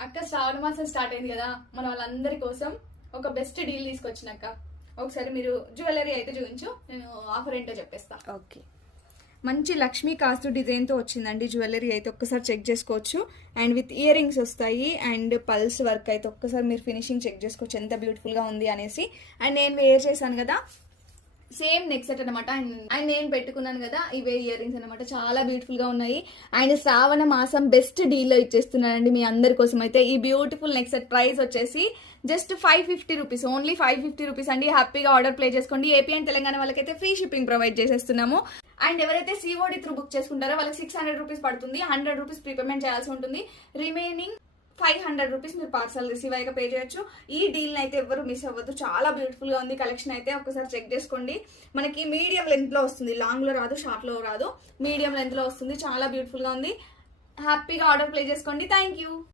అక్క శ్రావణ మాసం స్టార్ట్ అయింది కదా, మన వాళ్ళందరి కోసం ఒక బెస్ట్ డీల్ తీసుకొచ్చినాక ఒకసారి మీరు జ్యువెలరీ అయితే చూపించు, నేను ఆఫర్ ఏంటో చెప్పేస్తా. ఓకే, మంచి లక్ష్మీ కాస్తు డిజైన్తో వచ్చిందండి జ్యువెలరీ అయితే, ఒక్కసారి చెక్ చేసుకోవచ్చు. అండ్ విత్ ఇయర్ రింగ్స్ వస్తాయి అండ్ పల్స్ వర్క్ అయితే ఒక్కసారి మీరు ఫినిషింగ్ చెక్ చేసుకోవచ్చు ఎంత బ్యూటిఫుల్గా ఉంది అనేసి. అండ్ నేను వేర్ చేశాను కదా సేమ్ నెక్ సెట్ అనమాట. అండ్ నేను పెట్టుకున్నాను కదా ఇవే ఇయర్ రింగ్స్ అనమాట, చాలా బ్యూటిఫుల్ గా ఉన్నాయి. అండ్ శ్రావణ మాసం బెస్ట్ డీల్ లో ఇచ్చేస్తున్నానండి మీ అందరి కోసం అయితే. ఈ బ్యూటిఫుల్ నెక్ సెట్ ప్రైస్ వచ్చేసి జస్ట్ 550 రూపీస్, ఓన్లీ 550 రూపీస్ అండి. హ్యాపీగా ఆర్డర్ ప్లే చేసుకోండి. ఏపీ అండ్ తెలంగాణ వాళ్ళకైతే ఫ్రీ షిప్పింగ్ ప్రొవైడ్ చేసేస్తున్నాము. అండ్ ఎవరైతే సిఓడి త్రూ బుక్ చేసుకుంటారో వాళ్ళకి 600 రూపీస్ పడుతుంది. 100 రూపీస్ ప్రీపేమెంట్ చేయాల్సి ఉంటుంది. రిమైనింగ్ 500 రూపీస్ మీరు పార్సల్ రిసీవ్ అయ్యాక పే చేయొచ్చు. ఈ డీల్ అయితే ఎవరు మిస్ అవ్వద్దు, చాలా బ్యూటిఫుల్ గా ఉంది కలెక్షన్ అయితే. ఒకసారి చెక్ చేసుకోండి. మనకి మీడియం లెంత్ లో వస్తుంది, లాంగ్ లో రాదు, షార్ట్ లో రాదు, మీడియం లెంత్ లో వస్తుంది. చాలా బ్యూటిఫుల్ గా ఉంది. హ్యాపీగా ఆర్డర్ ప్లే చేసుకోండి. Thank you.